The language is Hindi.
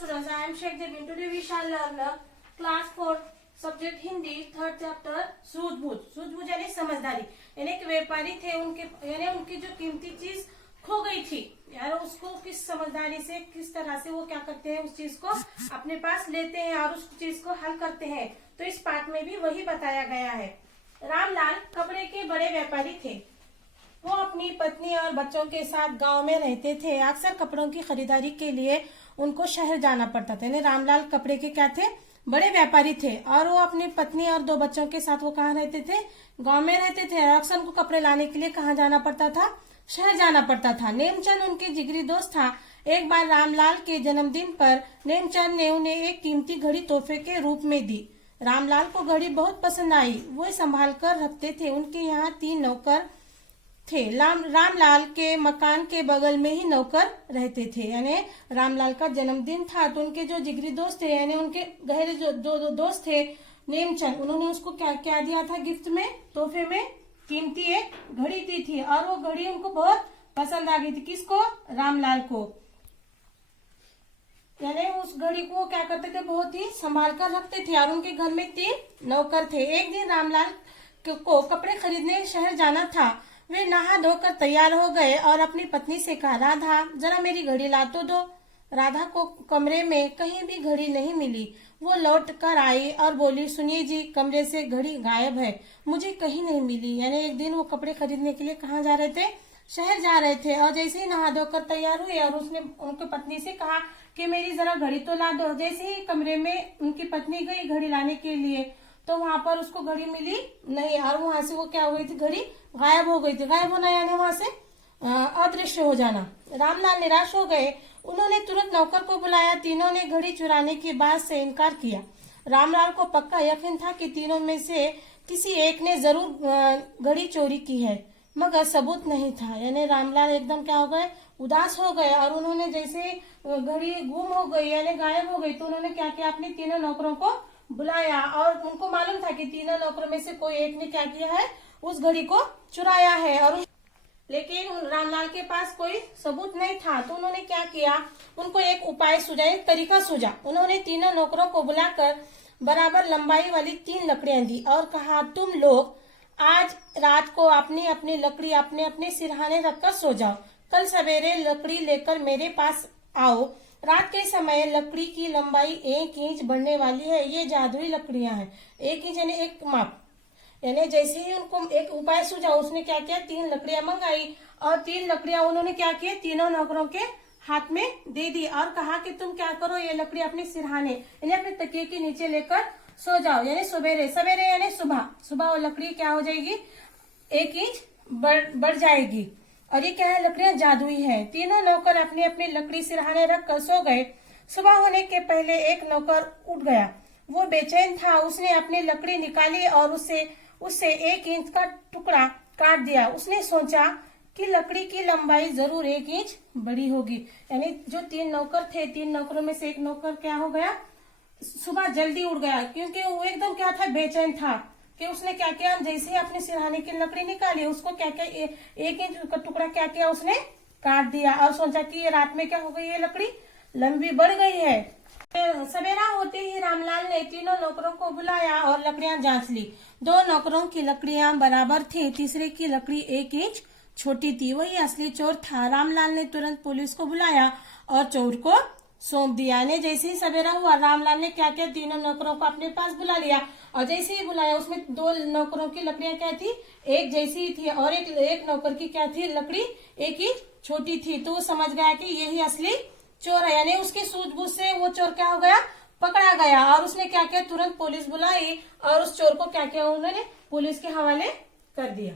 Students, I am Sheikh Devin. Today we shall learn class 4 subject Hindi third chapter सूझबूझ। सूझबूझ यानी समझदारी। यानी कि व्यापारी थे, यानी उनकी जो कीमती चीज खो गई थी यार, उसको किस समझदारी से, किस तरह से वो क्या करते हैं, उस चीज को अपने पास लेते हैं और उस चीज को हल करते हैं। तो इस पाठ में भी वही बताया गया है। रामलाल कपड़े के बड़े व्यापारी थे। वो अपनी पत्नी और बच्चों के साथ गांव में रहते थे। अक्सर कपड़ों की खरीदारी के लिए उनको शहर जाना पड़ता था। यानी रामलाल कपड़े के क्या थे, बड़े व्यापारी थे और वो अपनी पत्नी और 2 बच्चों के साथ वो कहाँ रहते थे, गांव में रहते थे। अक्सर उनको कपड़े लाने के लिए कहाँ जाना पड़ता था, शहर जाना पड़ता था। नेमचंद उनके जिगरी दोस्त था। एक बार रामलाल के जन्मदिन पर नेमचंद ने उन्हें एक कीमती घड़ी तोहफे के रूप में दी। रामलाल को घड़ी बहुत पसंद आई। वो संभाल कर रखते थे। उनके यहाँ 3 नौकर थे। रामलाल के मकान के बगल में ही नौकर रहते थे। यानी रामलाल का जन्मदिन था तो उनके जो जिगरी दोस्त थे, यानी उनके गहरे जो दो दोस्त थे नेमचंद, उन्होंने उसको क्या क्या दिया था गिफ्ट में, तोहफे में कीमती एक घड़ी दी थी और वो घड़ी उनको बहुत पसंद आ गई थी। किसको, रामलाल को। यानी उस घड़ी को क्या करते थे, बहुत ही संभाल कर रखते थे और उनके घर में 3 नौकर थे। एक दिन रामलाल को कपड़े खरीदने शहर जाना था। वे नहा धोकर तैयार हो गए और अपनी पत्नी से कहा, राधा जरा मेरी घड़ी ला तो दो। राधा को कमरे में कहीं भी घड़ी नहीं मिली। वो लौट कर आई और बोली, सुनिए जी, कमरे से घड़ी गायब है, मुझे कहीं नहीं मिली। यानी एक दिन वो कपड़े खरीदने के लिए कहाँ जा रहे थे, शहर जा रहे थे और जैसे ही नहा धोकर तैयार हुए और उसने उनकी पत्नी से कहा कि मेरी जरा घड़ी तो ला दो। जैसे ही कमरे में उनकी पत्नी गई घड़ी लाने के लिए तो वहां पर उसको घड़ी मिली नहीं और वहां से वो क्या हो गई थी, घड़ी गायब हो गई थी। गायब होना यानी वहां से अदृश्य हो जाना। रामलाल निराश हो गए। उन्होंने तुरंत नौकर को बुलाया। तीनों ने घड़ी चुराने की बात से इनकार किया। रामलाल को पक्का यकीन था कि तीनों में से किसी एक ने जरूर घड़ी चोरी की है, मगर सबूत नहीं था। यानी रामलाल एकदम क्या हो गए, उदास हो गए और उन्होंने जैसे घड़ी गुम हो गई यानी गायब हो गई तो उन्होंने क्या किया, अपने 3 नौकरों को बुलाया और उनको मालूम था कि 3 नौकरों में से कोई एक ने क्या किया है, उस घड़ी को चुराया है। और लेकिन रामलाल के पास कोई सबूत नहीं था तो उन्होंने क्या किया, उनको एक उपाय सूझा, एक तरीका सूझा। उन्होंने 3 नौकरों को बुलाकर बराबर लंबाई वाली 3 लकड़ियां दी और कहा, तुम लोग आज रात को अपनी अपनी लकड़ी अपने अपने सिरहाने रखकर सो जाओ। कल सवेरे लकड़ी लेकर मेरे पास आओ। रात के समय लकड़ी की लंबाई 1 इंच बढ़ने वाली है। ये जादुई लकड़ियां हैं। 1 इंच यानी एक माप। यानी जैसे ही उनको एक उपाय सूझा उसने क्या किया, 3 लकड़ियां मंगाई और 3 लकड़ियां उन्होंने क्या किया, तीनों नौकरों के हाथ में दे दी और कहा कि तुम क्या करो, ये लकड़ी अपने सिरहाने यानी अपने तकिए के नीचे लेकर सो जाओ। यानी सवेरे, सवेरे यानी सुबह, सुबह वो लकड़ी क्या हो जाएगी, 1 इंच बढ़ जाएगी। और ये क्या है, लकड़ियां जादुई है। तीनों नौकर अपनी अपनी लकड़ी सिरहाने रख कर सो गए। सुबह होने के पहले एक नौकर उठ गया। वो बेचैन था। उसने अपनी लकड़ी निकाली और उससे 1 इंच का टुकड़ा काट दिया। उसने सोचा कि लकड़ी की लंबाई जरूर 1 इंच बड़ी होगी। यानी जो 3 नौकर थे, 3 नौकरों में से एक नौकर क्या हो गया, सुबह जल्दी उठ गया क्योंकि वो एकदम क्या था, बेचैन था कि उसने क्या किया, जैसे ही अपने सिरहाने की लकड़ी निकाली उसको क्या किया, 1 इंच का टुकड़ा क्या किया, उसने काट दिया और सोचा कि ये रात में क्या हो गई, ये लकड़ी लंबी बढ़ गई है। सवेरा होते ही रामलाल ने 3 नौकरों को बुलाया और लकड़ियां जांच ली। 2 नौकरों की लकड़ियां बराबर थी, तीसरे की लकड़ी 1 इंच छोटी थी। वही असली चोर था। रामलाल ने तुरंत पुलिस को बुलाया और चोर को सौंप दिया। ने जैसे ही सवेरा हुआ रामलाल ने क्या किया, 3 नौकरों को अपने पास बुला लिया और जैसे ही बुलाया उसमें 2 नौकरों की लकड़ियां क्या थी, एक जैसी थी और एक नौकर की क्या थी, लकड़ी 1 इंच छोटी थी। तो वो समझ गया कि यही असली चोर है। यानी उसकी सूझबूझ से वो चोर क्या हो गया, पकड़ा गया और उसने क्या किया, तुरंत पुलिस बुलाई और उस चोर को क्या किया, उन्होंने पुलिस के हवाले कर दिया।